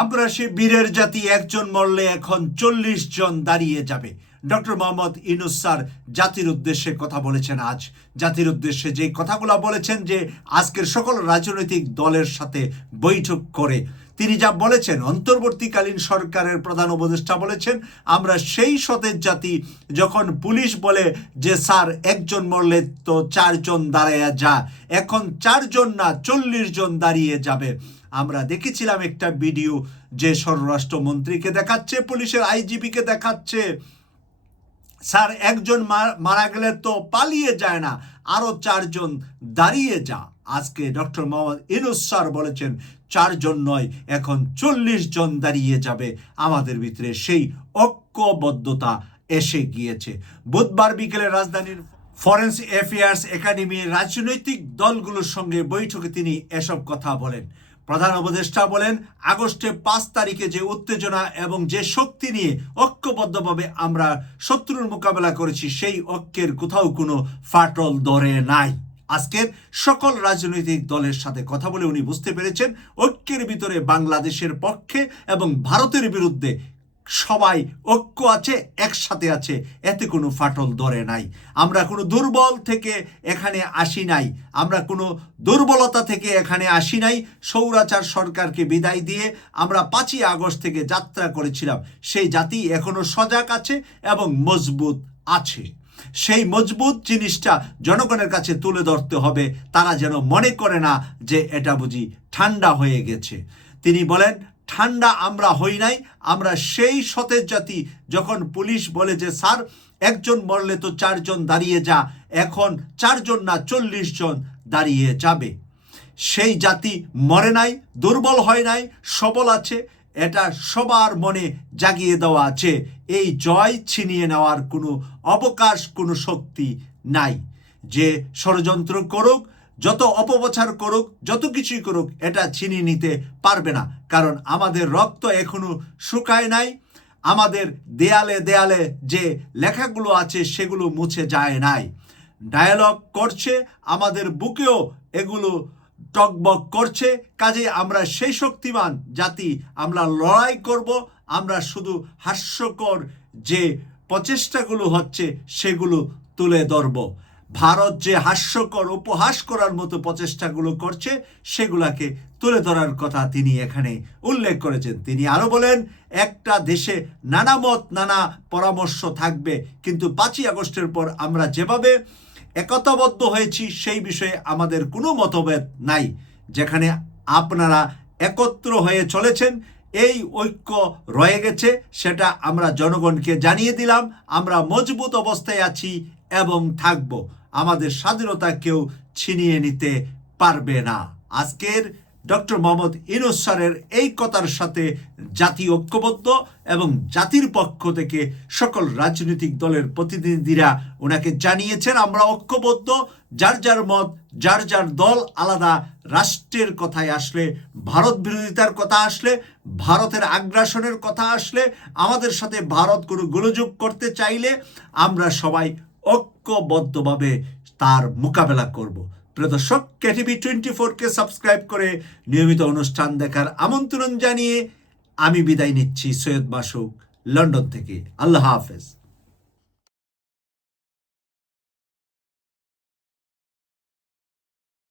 আমরা সে বীরের জাতি, একজন মরলে এখন চল্লিশ জন দাঁড়িয়ে যাবে। ডক্টর মোহাম্মদ ইনুস স্যার জাতির উদ্দেশ্যে কথা বলেছেন আজ। জাতির উদ্দেশ্যে যে কথাগুলো বলেছেন যে আজকের সকল রাজনৈতিক দলের সাথে বৈঠক করে, তিনি যা বলেছেন, অন্তর্বর্তীকালীন সরকারের প্রধান উপদেষ্টা বলেছেন, আমরা সেই সতেজ জাতি, যখন পুলিশ বলে যে, স্যার, একজন মরলে তো চারজন দাঁড়াইয়া যা, এখন চারজন না, চল্লিশ জন দাঁড়িয়ে যাবে। আমরা দেখেছিলাম একটা ভিডিও যে স্বরাষ্ট্রমন্ত্রীকে দেখাচ্ছে, পুলিশের আইজিপিকে দেখাচ্ছে। স্যার, একজন মার- গেলে তো পালিয়ে যায় না আরও চারজন দাঁড়িয়ে যা। আজকে ডক্টর মোহাম্মদ ইনুস স্যার বলেছেন, চারজন নয়, এখন চল্লিশ জন দাঁড়িয়ে যাবে। আমাদের ভিতরে সেই ঐক্যবদ্ধতা এসে গিয়েছে। বুধবার বিকেলে রাজধানীর ফরেন্স অ্যাফেয়ার্স একাডেমির রাজনৈতিক দলগুলোর সঙ্গে বৈঠকে তিনি এসব কথা বলেন। প্রধান উপদেষ্টা বলেন আগস্টে পাঁচ তারিখে যে উত্তেজনা এবং যে শক্তি নিয়ে ঐক্যবদ্ধভাবে আমরা শত্রুর মোকাবেলা করেছি, সেই ঐক্যের কোথাও কোনো ফাটল ধরে নাই। আজকের সকল রাজনৈতিক দলের সাথে কথা বলে উনি বুঝতে পেরেছেন, ঐক্যের ভিতরে বাংলাদেশের পক্ষে এবং ভারতের বিরুদ্ধে সবাই ঐক্য আছে, একসাথে আছে, এতে কোনো ফাটল ধরে নাই। আমরা কোনো দুর্বল থেকে এখানে আসি নাই। আমরা কোনো দুর্বলতা থেকে এখানে আসি নাই। সৌরাচার সরকারকে বিদায় দিয়ে আমরা পাঁচই আগস্ট থেকে যাত্রা করেছিলাম। সেই জাতি এখনও সজাগ আছে এবং মজবুত আছে। সেই মজবুত জিনিসটা জনগণের কাছে তুলে ধরতে হবে। তারা যেন মনে করে না যে এটা বুঝি ঠান্ডা হয়ে গেছে। তিনি বলেন ঠান্ডা আমরা হই নাই, আমরা সেই সতেজ জাতি। যখন পুলিশ বলে যে, স্যার, একজন মরলে তো চারজন দাঁড়িয়ে যা, এখন চারজন না, চল্লিশ জন দাঁড়িয়ে যাবে। সেই জাতি মরে নাই, দুর্বল হয় নাই, সবল আছে, এটা সবার মনে জাগিয়ে দেওয়া আছে। এই জয় ছিনিয়ে নেওয়ার কোনো অবকাশ, কোনো শক্তি নাই। যে ষড়যন্ত্র করুক যত অপপ্রচার করুক, যত কিছুই করুক, এটা চিনি নিতে পারবে না। কারণ আমাদের রক্ত এখনও শুকায় নাই, আমাদের দেয়ালে দেয়ালে যে লেখাগুলো আছে সেগুলো মুছে যায় নাই। ডায়ালগ করছে, আমাদের বুকেও এগুলো টকবক করছে, কাজে আমরা সেই শক্তিমান জাতি, আমরা লড়াই করব, আমরা শুধু হাস্যকর যে প্রচেষ্টাগুলো হচ্ছে সেগুলো তুলে ধরব। ভারত যে হাস্যকর উপহাস করার মতো প্রচেষ্টাগুলো করছে, সেগুলাকে তুলে ধরার কথা তিনি এখানে উল্লেখ করেছেন। তিনি আরও বলেন, একটা দেশে নানা মত, নানা পরামর্শ থাকবে, কিন্তু পাঁচই আগস্টের পর আমরা যেভাবে একতাবদ্ধ হয়েছি, সেই বিষয়ে আমাদের কোনো মতভেদ নাই। যেখানে আপনারা একত্র হয়ে চলেছেন, এই ঐক্য রয়ে গেছে, সেটা আমরা জনগণকে জানিয়ে দিলাম, আমরা মজবুত অবস্থায় আছি এবং থাকব। আমাদের স্বাধীনতা কেউ ছিনিয়ে নিতে পারবে না। আজকের ডক্টর মোহাম্মদ ইনুস এই কথার সাথে জাতি ঐক্যবদ্ধ এবং জাতির পক্ষ থেকে সকল রাজনৈতিক দলের প্রতিনিধিরা ওনাকে জানিয়েছেন, আমরা ঐক্যবদ্ধ। যার যার মত, যার যার দল আলাদা রাষ্ট্রের কথায় আসলে, ভারত বিরোধিতার কথা আসলে, ভারতের আগ্রাসনের কথা আসলে, আমাদের সাথে ভারত কোনো গোলযোগ করতে চাইলে আমরা সবাই ঐক্যবদ্ধভাবে তার মোকাবেলা করব। প্রিয় দর্শক কেটিভি টোয়েন্টি ফোরকে সাবস্ক্রাইব করে নিয়মিত অনুষ্ঠান দেখার আমন্ত্রণ জানিয়ে আমি বিদায় নিচ্ছি সৈয়দ মাসুক লন্ডন থেকে। আল্লাহ হাফেজ।